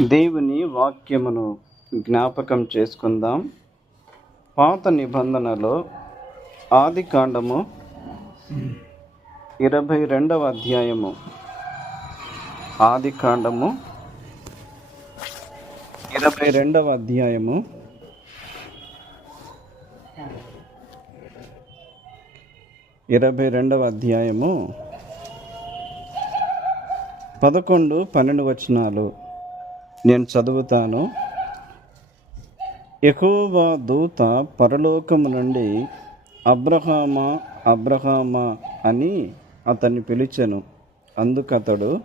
దేవుని వాక్యమును జ్ఞాపకం చేసుకుందాం. పాత నిబంధనలో ఆది కాండము ఇరవై రెండవ అధ్యాయము. ఆది కాండము ఇరవై రెండవ అధ్యాయము. ఇరవై రెండవ అధ్యాయము పదకొండు పన్నెండు వచనాలు. నేను చదువుతాను. ఎహోవా దూత పరలోకము నుండి అబ్రహామా అబ్రహామా అని అతన్ని పిలిచెను. అందుకతడు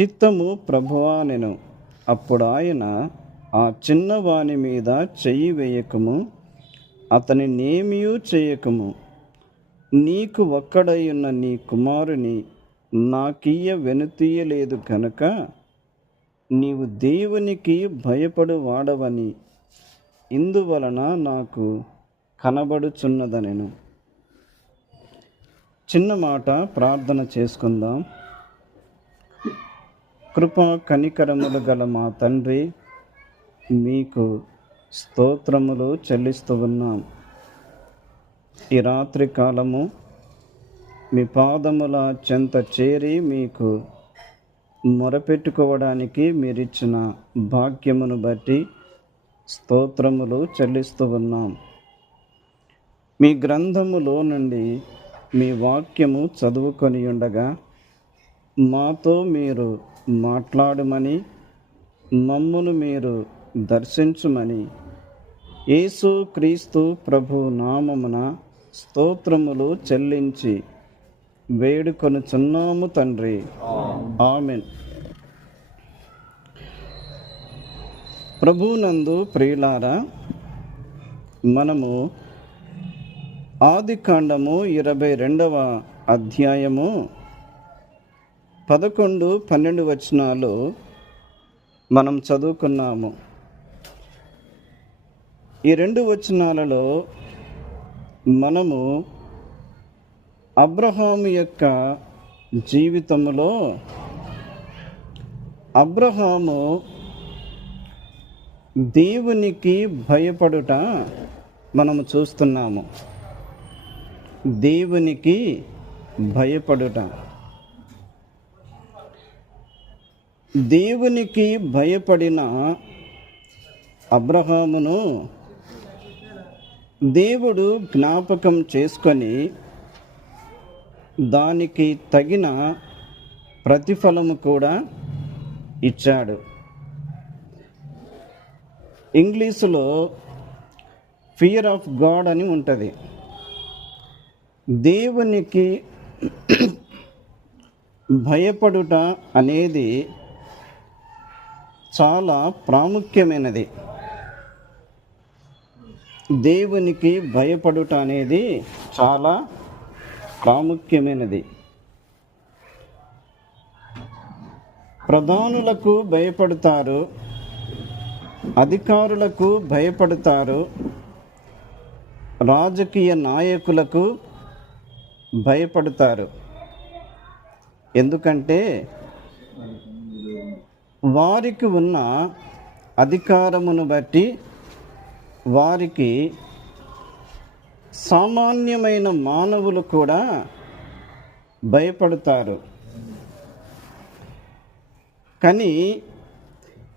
చిత్తము ప్రభువా నేను. అప్పుడు ఆయన ఆ చిన్నవాని మీద చెయ్యి వేయకము అతని నేమియూ చేయకము. నీకు ఒక్కడై ఉన్న నీ కుమారుని నాకియ్య వెనుతీయలేదు కనుక నీవు దేవునికి భయపడు వాడవని ఇందువలన నాకు కనబడుచున్నదనెను. చిన్న మాట ప్రార్థన చేసుకుందాం. కృప కనికరములు గల మా తండ్రి మీకు స్తోత్రములు చెల్లిస్తూ ఉన్నాం. ఈ రాత్రి కాలము మీ పాదముల చెంత చేరి మీకు మొరపెట్టుకోవడానికి మీరిచ్చిన భాగ్యమును బట్టి స్తోత్రములు చెల్లిస్తూ ఉన్నాం. మీ గ్రంథములో నుండి మీ వాక్యము చదువుకొని ఉండగా మాతో మీరు మాట్లాడమని మమ్మును మీరు దర్శించుమని యేసు క్రీస్తు ప్రభు నామమున స్తోత్రములు చెల్లించి వేడుకొనుచున్నాము తండ్రి. ఆమెన్. ప్రభునందు ప్రియులారా మనము ఆది కాండము ఇరవై రెండవ అధ్యాయము పదకొండు పన్నెండు వచనాలు మనం చదువుకున్నాము. ఈ రెండు వచనాలలో మనము అబ్రహాము యొక్క జీవితంలో అబ్రహాము దేవునికి భయపడుట మనము చూస్తున్నాము. దేవునికి భయపడుట. దేవునికి భయపడిన అబ్రహామును దేవుడు జ్ఞాపకం చేసుకొని దానికి తగిన ప్రతిఫలము కూడా ఇచ్చాడు. ఇంగ్లీషులో ఫియర్ ఆఫ్ గాడ్ అని ఉంటుంది. దేవునికి భయపడుట అనేది చాలా ప్రాముఖ్యమైనది. దేవునికి భయపడుట అనేది చాలా ప్రాముఖ్యమైనది. ప్రధానులకు భయపడతారు అధికారులకు భయపడతారు రాజకీయ నాయకులకు భయపడతారు. ఎందుకంటే వారికి ఉన్న అధికారమును బట్టి వారికి సామాన్యమైన మానవులు కూడా భయపడతారు. కానీ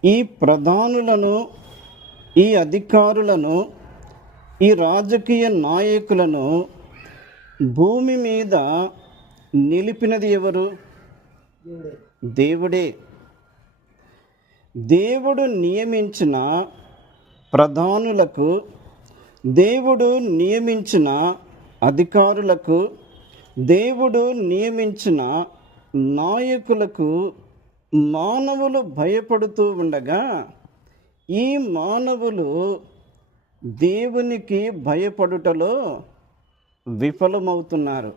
ఈ ప్రధానులను ఈ అధికారులను ఈ రాజకీయ నాయకులను భూమి మీద నిలిపినది ఎవరు? దేవుడే. దేవుడు నియమించిన ప్రధానులకు దేవుడు నియమించిన అధికారులకు దేవుడు నియమించిన నాయకులకు మానవులు భయపడుతూ ఉండగా ఈ మానవులు దేవునికి భయపడుటలో విఫలమవుతున్నారు.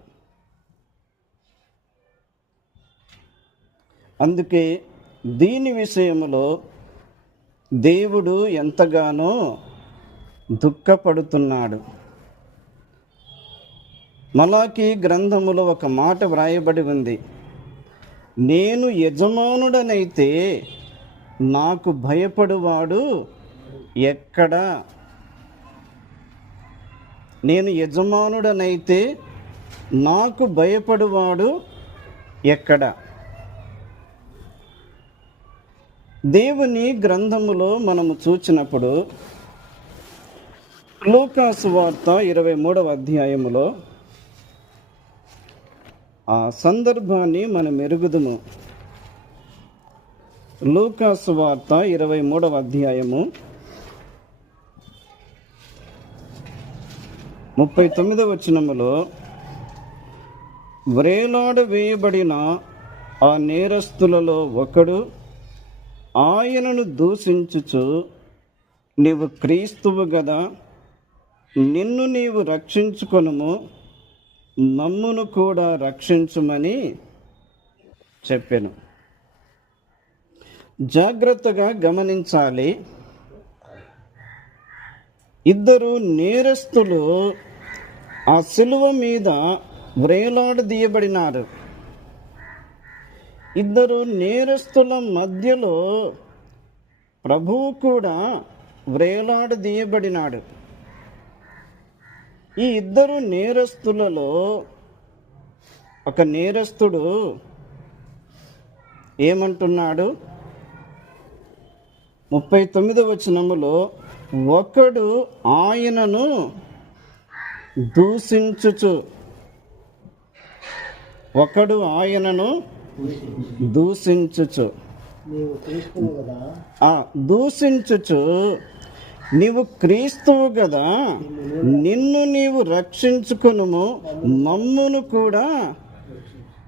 అందుకే దీని విషయంలో దేవుడు ఎంతగానో దుఃఖపడుతున్నాడు. మలాకి గ్రంథములో ఒక మాట వ్రాయబడి ఉంది. నేను యజమానుడనైతే నాకు భయపడువాడు ఎక్కడా? నేను యజమానుడనైతే నాకు భయపడువాడు ఎక్కడ? దేవుని గ్రంథములో మనము చూచినప్పుడు లూకాసు వార్త ఇరవై మూడవ అధ్యాయములో ఆ సందర్భాన్ని మనం ఎరుగుదుము. లూకాసు వార్త ఇరవై మూడవ అధ్యాయము ముప్పై తొమ్మిదవ వచనములో వ్రేలాడ వేయబడిన ఆ నేరస్తులలో ఒకడు ఆయనను దూషించుచు నీవు క్రీస్తువు గదా నిన్ను నీవు రక్షించుకొనుము మమ్మును కూడా రక్షించుమని చెప్పాను. జాగ్రత్తగా గమనించాలి. ఇద్దరు నేరస్తులు ఆ సిలువ మీద వ్రేలాడదీయబడినారు ఇద్దరు నేరస్తుల మధ్యలో ప్రభువు కూడా వ్రేలాడదీయబడినాడు ఈ ఇద్దరు నేరస్తులలో ఒక నేరస్తుడు ఏమంటున్నాడు? ముప్పై తొమ్మిదవ వచనములో ఒకడు ఆయనను దూషించుచు. ఒకడు ఆయనను దూషించుచు. దూషించుచు. నీవు క్రీస్తువు కదా. నిన్ను నీవు రక్షించుకునుము. మమ్మును కూడా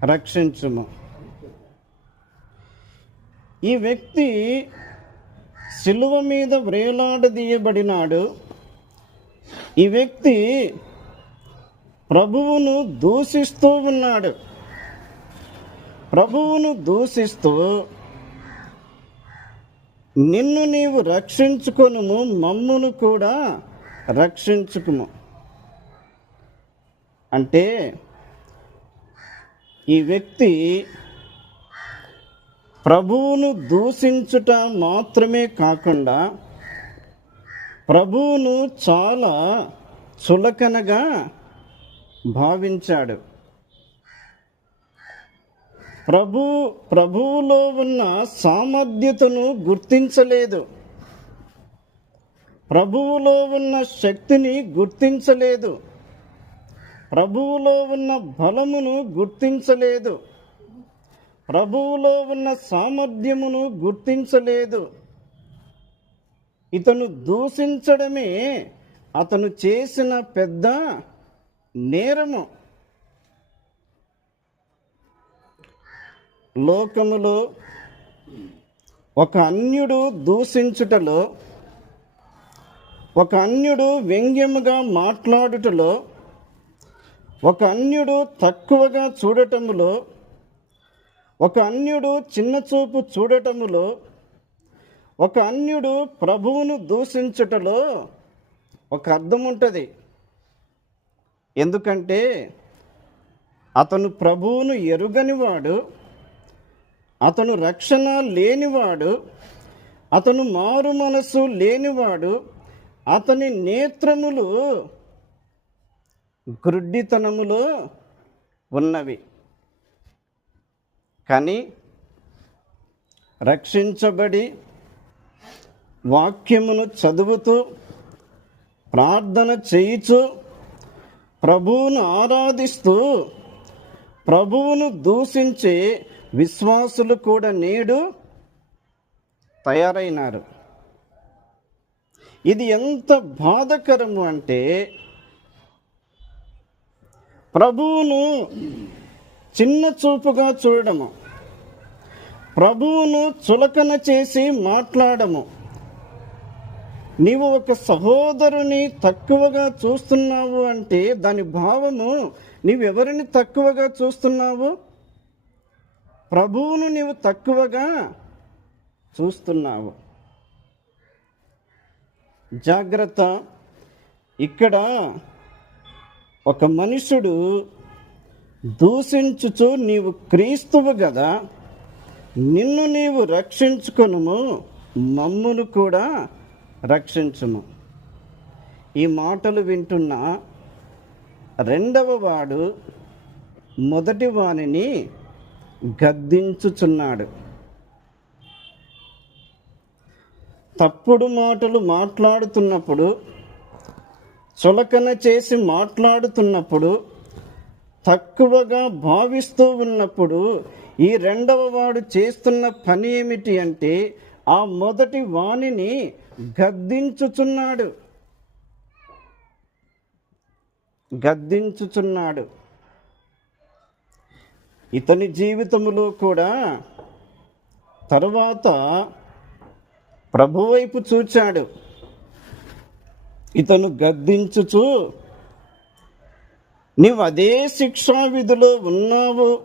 రక్షించుము. ఈ వ్యక్తి శిలువ మీద వ్రేలాడదీయబడినాడు ఈ వ్యక్తి ప్రభువును దూషిస్తూ ఉన్నాడు. ప్రభువును దూషిస్తూ నిన్ను నీవు రక్షించుకొనుము మమ్మును కూడా రక్షించుకుము. అంటే ఈ వ్యక్తి ప్రభువును దూషించుట మాత్రమే కాకుండా ప్రభువును చాలా చులకనగా భావించాడు. ప్రభు ప్రభువులో ఉన్న సామర్థ్యతను గుర్తించలేదు. ప్రభువులో ఉన్న శక్తిని గుర్తించలేదు. ప్రభువులో ఉన్న బలమును గుర్తించలేదు. ప్రభువులో ఉన్న సామర్థ్యమును గుర్తించలేదు. ఇతను దూషించడమే అతను చేసిన పెద్ద నేరము. లోకములో ఒక అన్యుడు దూషించుటలో ఒక అన్యుడు వ్యంగ్యముగా మాట్లాడుటలో ఒక అన్యుడు తక్కువగా చూడటములో ఒక అన్యుడు చిన్నచూపు చూడటములో ఒక అన్యుడు ప్రభువును దూషించుటలో ఒక అర్థం ఉంటుంది ఎందుకంటే అతను ప్రభువును ఎరుగనివాడు అతను రక్షణ లేనివాడు అతను మారు మనసు లేనివాడు అతని నేత్రములు గ్రుడ్డితనములో ఉన్నవి. కానీ రక్షించబడి వాక్యమును చదువుతూ ప్రార్థన చేయుచు ప్రభువును ఆరాధిస్తూ ప్రభువును దూషించే విశ్వాసులు కూడా నేడు తయారైనారు. ఇది ఎంత బాధకరము అంటే ప్రభువును చిన్న చూపుగా చూడడము ప్రభువును చులకన చేసి మాట్లాడము. నీవు ఒక సహోదరుని తక్కువగా చూస్తున్నావు అంటే దాని భావము నీవెవరిని తక్కువగా చూస్తున్నావు? ప్రభువును నీవు తక్కువగా చూస్తున్నావు. జాగ్రత్త. ఇక్కడ ఒక మనుషుడు దూషించుచు నీవు క్రీస్తువు కదా నిన్ను నీవు రక్షించుకొనుము మమ్మును కూడా రక్షించుము. ఈ మాటలు వింటున్న రెండవ వాడు మొదటి వానిని గద్దించుచున్నాడు. తప్పుడు మాటలు మాట్లాడుతున్నప్పుడు చులకన చేసి మాట్లాడుతున్నప్పుడు తక్కువగా భావిస్తూ ఉన్నప్పుడు ఈ రెండవ వాడు చేస్తున్న పని ఏమిటి అంటే ఆ మొదటి వాణిని గద్దించుచున్నాడు. గద్దించుచున్నాడు. ఇతని జీవితంలో కూడా తరువాత ప్రభువైపు చూచాడు. ఇతను గద్దించుచు నీవు అదే శిక్షా విధిలో ఉన్నావు.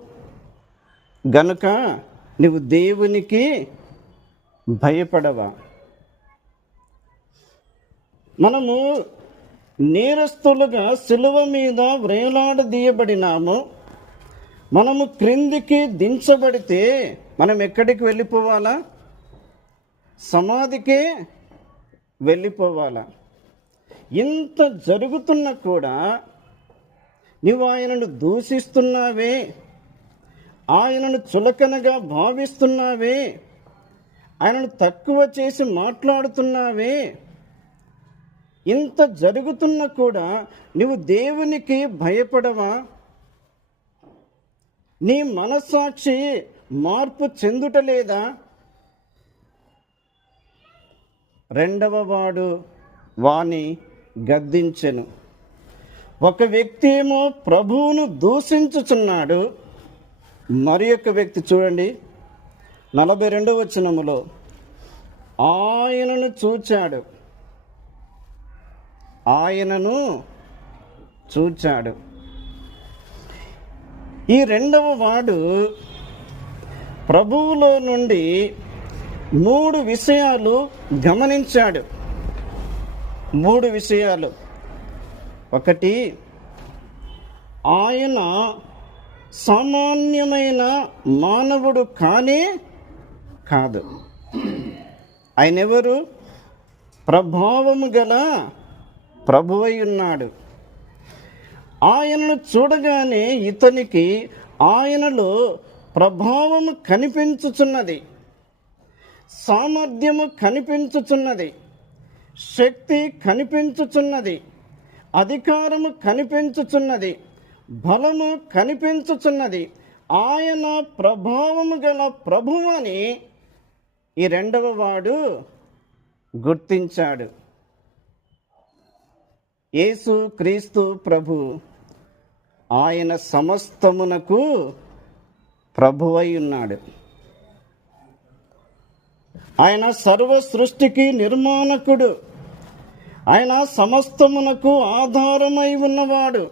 గనుక నీవు దేవునికి భయపడవా? మనము నేరస్తులుగా సిలువ మీద వేలాడదీయబడినాము మనము క్రిందికి దించబడితే మనం ఎక్కడికి వెళ్ళిపోవాలా? సమాధికే వెళ్ళిపోవాలా? ఇంత జరుగుతున్నా కూడా నువ్వు ఆయనను దూషిస్తున్నావే ఆయనను చులకనగా భావిస్తున్నావే ఆయనను తక్కువ చేసి మాట్లాడుతున్నావే. ఇంత జరుగుతున్నా కూడా నువ్వు దేవునికి భయపడవా? నీ మనస్సాక్షి మార్పు చెందుటలేదా రెండవ వాడు వాణి గద్దించెను. ఒక వ్యక్తి ఏమో ప్రభువును దూషించుచున్నాడు. మరి యొక్క వ్యక్తి చూడండి. నలభై రెండవ వచనములో ఆయనను చూచాడు. ఆయనను చూచాడు. ఈ రెండవ వాడు ప్రభువులో నుండి మూడు విషయాలు గమనించాడు. మూడు విషయాలు. ఒకటి ఆయన సామాన్యమైన మానవుడు కానే కాదు. ఆయన ఎవరు ప్రభావము గల ప్రభువై ఉన్నాడు. ఆయనను చూడగానే ఇతనికి ఆయనలో ప్రభావము కనిపించుచున్నది సామర్థ్యము కనిపించుచున్నది శక్తి కనిపించుచున్నది అధికారము కనిపించుచున్నది బలము కనిపించుచున్నది. ఆయన ప్రభావము గల ప్రభువు అని ఈ రెండవ వాడు గుర్తించాడు. యేసు క్రీస్తు ప్రభు ఆయన సమస్తమునకు ప్రభువై ఉన్నాడు. ఆయన సర్వ సృష్టికి నిర్మాణకుడు. ఆయన సమస్తమునకు ఆధారమై ఉన్నవాడు.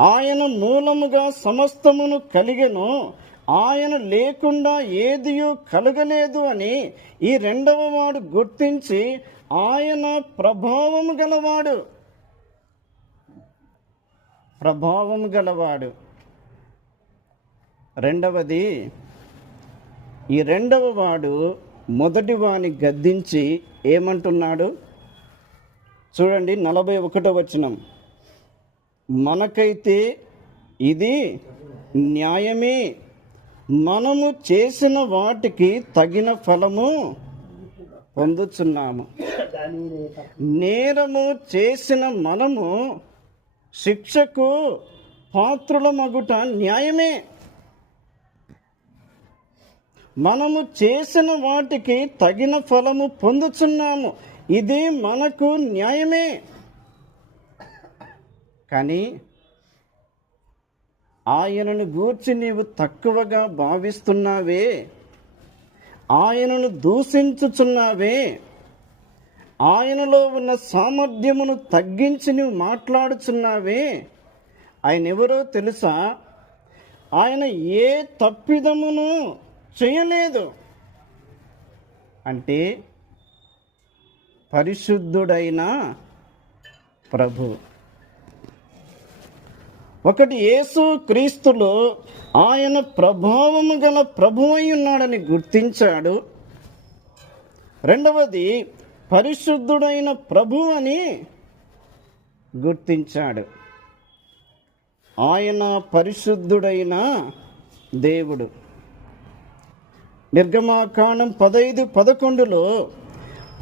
ఆయన మూలముగా సమస్తమును కలిగెను. ఆయన లేకుండా ఏదియూ కలగలేదు అని ఈ రెండవ వాడు గుర్తించి ఆయన ప్రభావం గలవాడు. ప్రభావం గలవాడు. రెండవది ఈ రెండవ వాడు మొదటి వాని గద్దించి ఏమంటున్నాడు? చూడండి నలభై ఒకటో వచనం. మనకైతే ఇది న్యాయమే. మనము చేసిన వాటికి తగిన ఫలము పొందుచున్నాము. నేరము చేసిన మనము శిక్షకు పాత్రుల మగుట న్యాయమే. మనము చేసిన వాటికి తగిన ఫలము పొందుచున్నాము. ఇది మనకు న్యాయమే. కానీ ఆయనను గూర్చి నీవు తక్కువగా భావిస్తున్నావే. ఆయనను దూషించుచున్నావే. ఆయనలో ఉన్న సామర్థ్యమును తగ్గించి నువ్వు మాట్లాడుచున్నావే. ఆయన ఎవరో తెలుసా? ఆయన ఏ తప్పిదమును చేయలేదు. అంటే పరిశుద్ధుడైన ప్రభు. ఒకటి యేసు క్రీస్తులో ఆయన ప్రభావము గల ప్రభు అయి ఉన్నాడని గుర్తించాడు. రెండవది పరిశుద్ధుడైన ప్రభు అని గుర్తించాడు. ఆయన పరిశుద్ధుడైన దేవుడు. నిర్గమాకాండం పదైదు పదకొండులో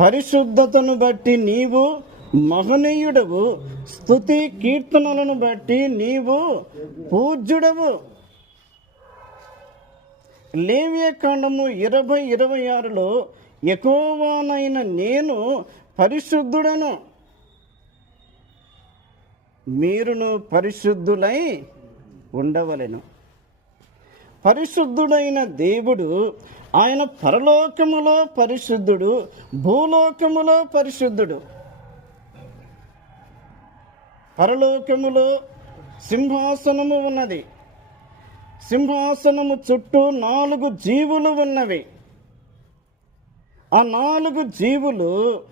పరిశుద్ధతను బట్టి నీవు మహనీయుడవు. స్థుతి కీర్తనలను బట్టి నీవు పూజ్యుడవు. లేవ్యకాండము ఇరవై ఇరవై ఆరులో ఎక్కువనైన నేను పరిశుద్ధుడను. మీరును పరిశుద్ధులై ఉండవలెను. పరిశుద్ధుడైన దేవుడు ఆయన పరలోకములో పరిశుద్ధుడు భూలోకములో పరిశుద్ధుడు. పరలోకములో సింహాసనము ఉన్నది. సింహాసనము చుట్టూ నాలుగు జీవులు ఉన్నవి. ఆ నాలుగు జీవులు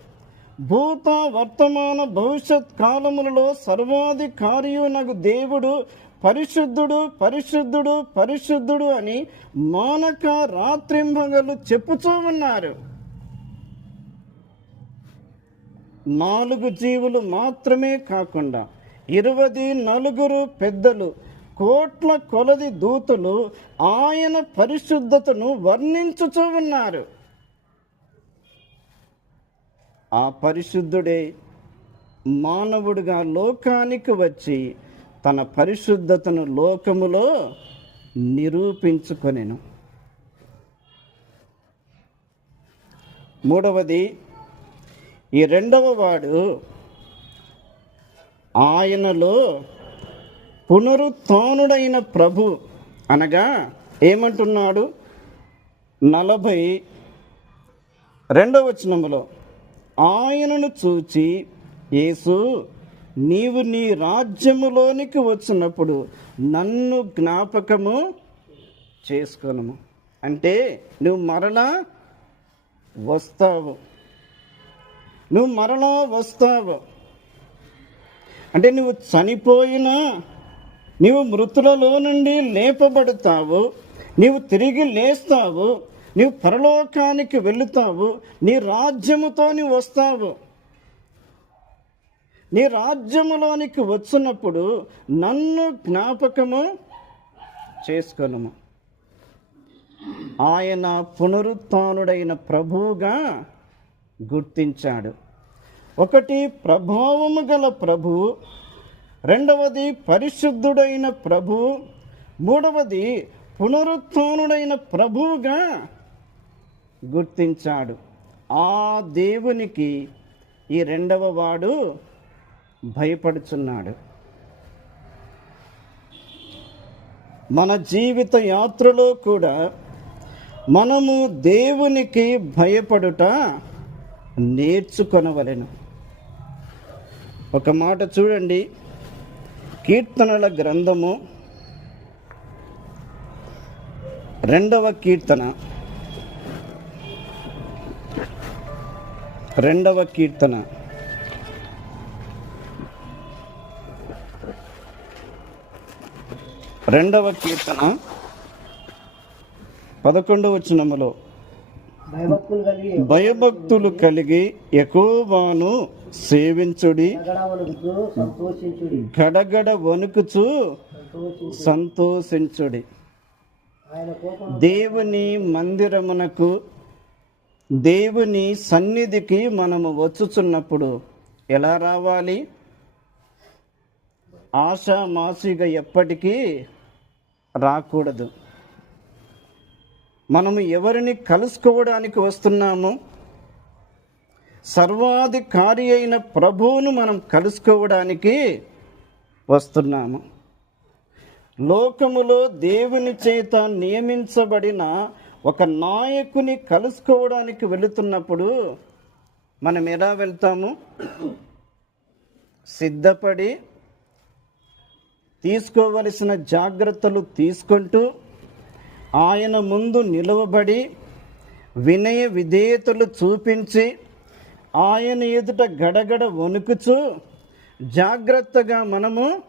భూత వర్తమాన భవిష్యత్ కాలములలో సర్వాధికారియు దేవుడు పరిశుద్ధుడు పరిశుద్ధుడు పరిశుద్ధుడు అని మానక రాత్రింభగలు చెప్పుచూ ఉన్నారు. నాలుగు జీవులు మాత్రమే కాకుండా ఇరవై నలుగురు పెద్దలు కోట్ల కొలది దూతలు ఆయన పరిశుద్ధతను వర్ణించుచూ ఉన్నారు. ఆ పరిశుద్ధుడే మానవుడిగా లోకానికి వచ్చి తన పరిశుద్ధతను లోకములో నిరూపించుకొనెను. మూడవది ఈ రెండవ వాడు ఆయనలో పునరుత్నుడైన ప్రభు అనగా ఏమంటున్నాడు? నలభై రెండవ వచనములో ఆయనను చూచి యేసు నీవు నీ రాజ్యములోనికి వచ్చినప్పుడు నన్ను జ్ఞాపకము చేసుకోను అంటే నువ్వు మరలా వస్తావు. నువ్వు మరలా వస్తావు. అంటే నువ్వు చనిపోయినా నీవు మృతులలో నుండి లేపబడతావు. నీవు తిరిగి లేస్తావు. నీవు పరలోకానికి వెళుతావు. నీ రాజ్యముతో నీవు వస్తావు. నీ రాజ్యములోనికి వచ్చినప్పుడు నన్ను జ్ఞాపకము చేసుకొనుము. ఆయన పునరుత్నుడైన ప్రభువుగా గుర్తించాడు. ఒకటి ప్రభావము గల ప్రభు రెండవది పరిశుద్ధుడైన ప్రభు మూడవది పునరుత్నుడైన ప్రభువుగా గుర్తించాడు. ఆ దేవునికి ఈ రెండవ వాడు భయపడుచున్నాడు. మన జీవిత యాత్రలో కూడా మనము దేవునికి భయపడుట నేర్చుకొనవలెను. ఒక మాట చూడండి. కీర్తనల గ్రంథము రెండవ కీర్తన. రెండవ కీర్తన. రెండవ కీర్తన పదకొండవ వచనములో. భయభక్తులు కలిగి ఎక్కువను సేవించుడి గడగడ వణుకుచు సంతోషించు సంతోషించుడి. దేవుని మందిరమునకు దేవుని సన్నిధికి మనము వచ్చుచున్నప్పుడు ఎలా రావాలి? ఆషామాసిగా ఎప్పటికీ రాకూడదు. మనము ఎవరిని కలుసుకోవడానికి వస్తున్నాము సర్వాధికారి అయిన ప్రభువును మనం కలుసుకోవడానికి వస్తున్నాము. లోకములో దేవుని చేత నియమించబడిన ఒక నాయకుని కలుసుకోవడానికి వెళుతున్నప్పుడు మనం ఎలా వెళ్తాము? సిద్ధపడి తీసుకోవలసిన జాగ్రత్తలు తీసుకుంటూ ఆయన ముందు నిలవబడి వినయ విధేయతలు చూపించి ఆయన ఎదుట గడగడ వణుకుచు జాగ్రత్తగా మనము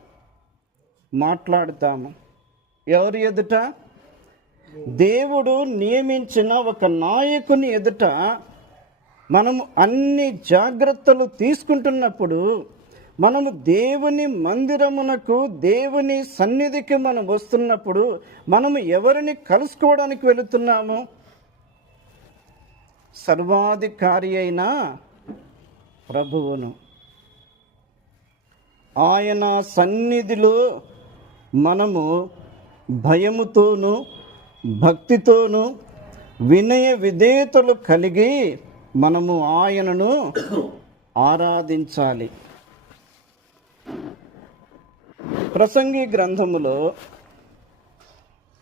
మాట్లాడుతాము. ఎవరి ఎదుట? దేవుడు నియమించిన ఒక నాయకుని ఎదుట మనము అన్ని జాగ్రత్తలు తీసుకుంటున్నప్పుడు మనము దేవుని మందిరమునకు దేవుని సన్నిధికి మనం వస్తున్నప్పుడు మనము ఎవరిని కలుసుకోవడానికి వెళుతున్నాము? సర్వాధికారి అయిన ప్రభువును. ఆయన సన్నిధిలో మనము భయముతోనూ భక్తితోనూ వినయ విధేయతలు కలిగి మనము ఆయనను ఆరాధించాలి. ప్రసంగి గ్రంథములో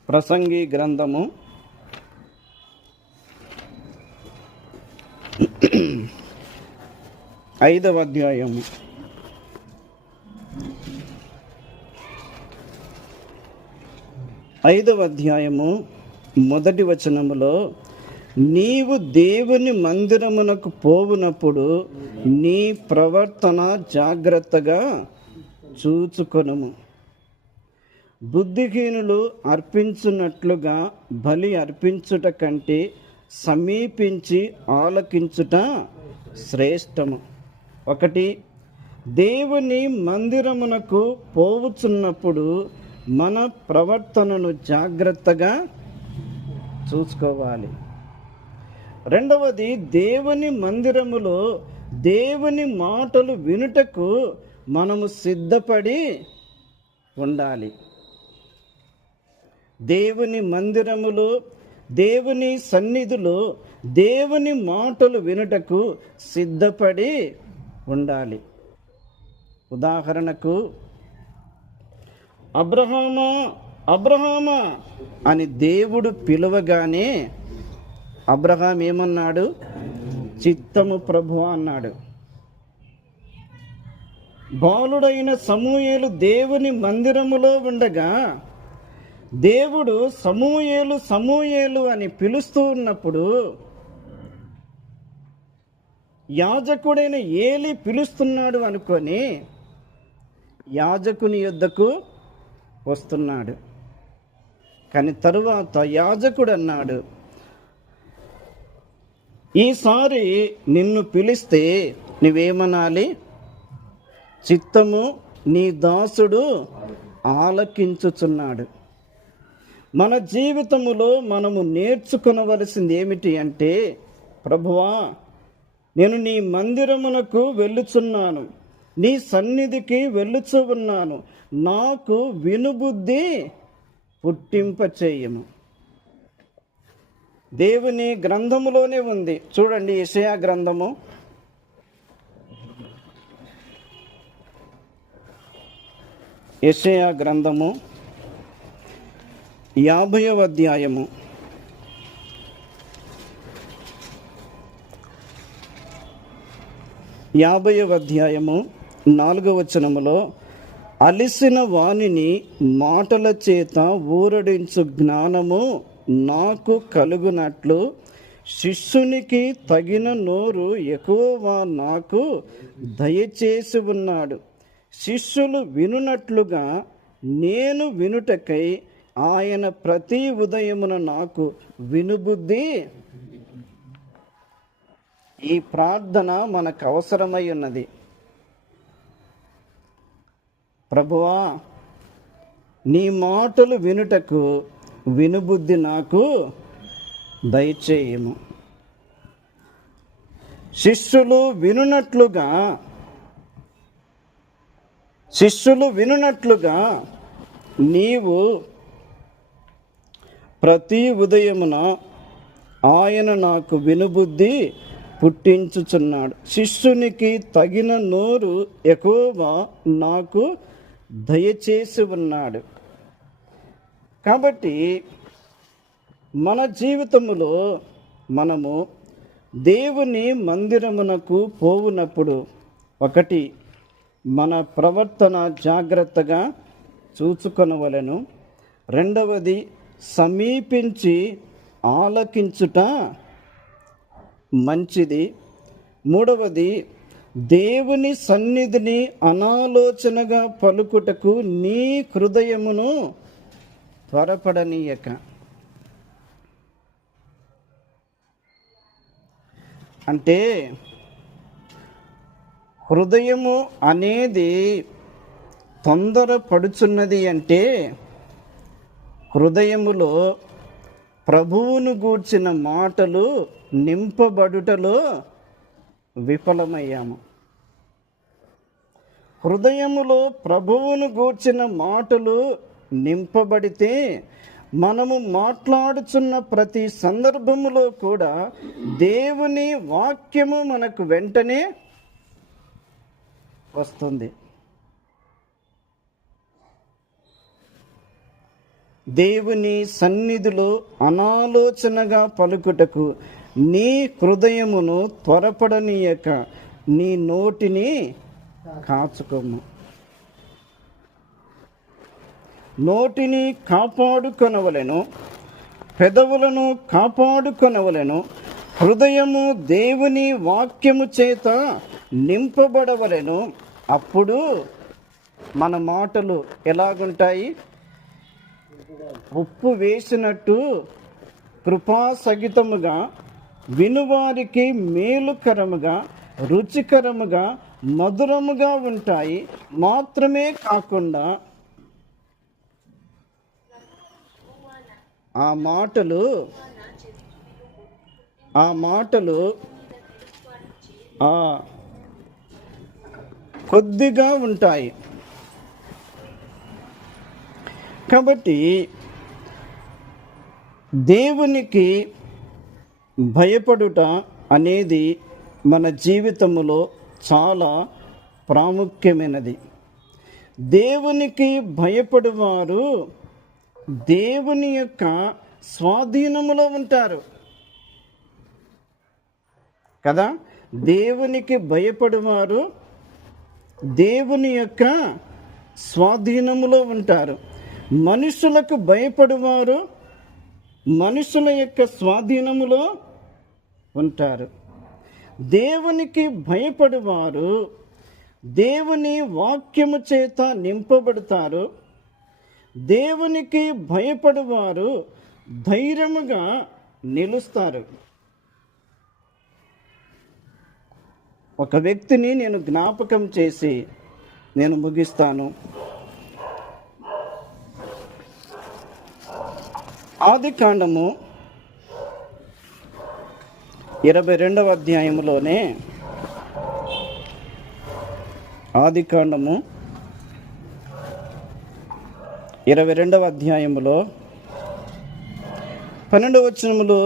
ప్రసంగి గ్రంథము ఐదవ అధ్యాయము. ఐదవ అధ్యాయము మొదటి వచనములో నీవు దేవుని మందిరమునకు పోవునప్పుడు నీ ప్రవర్తన జాగ్రత్తగా చూచుకొనుము. బుద్ధిహీనులు అర్పించున్నట్లుగా బలి అర్పించుట కంటే సమీపించి ఆలకించుట శ్రేష్టము. ఒకటి దేవుని మందిరమునకు పోవుచున్నప్పుడు మన ప్రవర్తనను జాగ్రత్తగా చూసుకోవాలి రెండవది దేవుని మందిరములో దేవుని మాటలు వినుటకు మనము సిద్ధపడి ఉండాలి. దేవుని మందిరములో దేవుని సన్నిధిలో దేవుని మాటలు వినుటకు సిద్ధపడి ఉండాలి. ఉదాహరణకు అబ్రహామా అబ్రహామా అని దేవుడు పిలవగానే అబ్రహాం ఏమన్నాడు? చిత్తము ప్రభు అన్నాడు. బాలుడైన సమూయేలు దేవుని మందిరములో ఉండగా దేవుడు సమూయేలు సమూయేలు అని పిలుస్తూ ఉన్నప్పుడు యాజకుడైన ఏలి పిలుస్తున్నాడు అనుకొని యాజకుని యొద్దకు వస్తున్నాడు. కానీ తరువాత యాజకుడు అన్నాడు ఈసారి నిన్ను పిలిస్తే నువ్వేమనాలి? చిత్తము నీ దాసుడు ఆలకించుచున్నాడు. మన జీవితములో మనము నేర్చుకునవలసింది ఏమిటి అంటే ప్రభువా నేను నీ మందిరమునకు వెళ్ళుచున్నాను. నీ సన్నిధికి వెళ్ళుచు ఉన్నాను. నాకు వినుబుద్ధి పుట్టింపచేయము. దేవుని గ్రంథములోనే ఉంది. చూడండి ఇషయా గ్రంథము యెషయా గ్రంథము యాభైవ అధ్యాయము. యాభైవ అధ్యాయము నాలుగవ వచనములో అలిసిన వాణిని మాటల చేత ఊరడించు జ్ఞానము నాకు కలుగునట్లు శిష్యునికి తగిన నోరు ఎక్కువ నాకు దయచేసి ఉన్నాడు. శిష్యులు వినునట్లుగా నేను వినుటకై ఆయన ప్రతి ఉదయమున నాకు వినుబుద్ధి. ఈ ప్రార్థన మనకు అవసరమై ఉన్నది. ప్రభువా నీ మాటలు వినుటకు వినుబుద్ధి నాకు దయచేయము. శిష్యులు వినునట్లుగా శిష్యులు వినునట్లుగా నీవు ప్రతి ఉదయమున ఆయన నాకు వినుబుద్ధి పుట్టించుచున్నాడు. శిష్యునికి తగిన నోరు ఎక్కువగా నాకు దయచేసి ఉన్నాడు. కాబట్టి మన జీవితములో మనము దేవుని మందిరమునకు పోవునప్పుడు ఒకటి మన ప్రవర్తన జాగ్రత్తగా చూచుకొనవలను. రెండవది సమీపించి ఆలకించుట మంచిది. మూడవది దేవుని సన్నిధిని అనాలోచనగా పలుకుటకు నీ హృదయమును త్వరపడనీయక. అంటే హృదయము అనేది తొందరపడుచున్నది అంటే హృదయములో ప్రభువును గూర్చిన మాటలు నింపబడుటలో విఫలమయ్యాము. హృదయములో ప్రభువును గూర్చిన మాటలు నింపబడితే మనము మాట్లాడుచున్న ప్రతి సందర్భములో కూడా దేవుని వాక్యము మనకు వెంటనే వస్తుంది. దేవుని సన్నిధిలో అనాలోచనగా పలుకుటకు నీ హృదయమును త్వరపడనీయక నీ నోటిని కాచుకోము నోటిని కాపాడుకొనవలెను పెదవులను కాపాడుకొనవలెను హృదయము దేవుని వాక్యము చేత నింపబడవలెను. అప్పుడు మన మాటలు ఎలాగుంటాయి? ఉప్పు వేసినట్టు కృపాసహితముగా వినువారికి మేలుకరముగా రుచికరముగా మధురముగా ఉంటాయి. మాత్రమే కాకుండా ఆ మాటలు ఆ మాటలు ఆ కొద్దిగా ఉంటాయి. కాబట్టి దేవునికి భయపడుట అనేది మన జీవితంలో చాలా ప్రాముఖ్యమైనది. దేవునికి భయపడువారు దేవుని యొక్క స్వాధీనములో ఉంటారు. కదా? దేవునికి భయపడువారు దేవుని యొక్క స్వాధీనములో ఉంటారు. మనుషులకు భయపడేవారు మనుషుల యొక్క స్వాధీనములో ఉంటారు. దేవునికి భయపడేవారు దేవుని వాక్యము చేత నింపబడతారు. దేవునికి భయపడేవారు ధైర్యముగా నిలుస్తారు. ఒక వ్యక్తిని నేను జ్ఞాపకం చేసి నేను ముగిస్తాను. ఆది కాండము ఇరవై రెండవ అధ్యాయములోనే ఆది కాండము ఇరవై రెండవ అధ్యాయములో పన్నెండవ వచనములో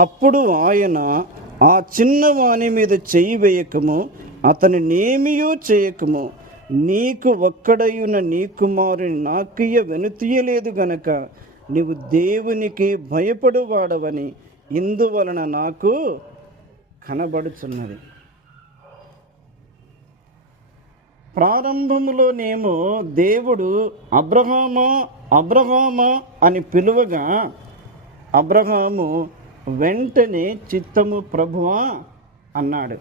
అప్పుడు ఆయన ఆ చిన్నవాణి మీద చెయ్యి వేయకము అతని నేమియో చేయకము. నీకు ఒక్కడయున్న నీ కుమారుని నాకియ వెనుతీయలేదు గనక నీవు దేవునికి భయపడువాడవని ఇందువలన నాకు కనబడుచున్నది. ప్రారంభములోనేమో దేవుడు అబ్రహామా అబ్రహామా అని పిలువగా అబ్రహాము వెంటనే చిత్తము ప్రభువా అన్నాడు.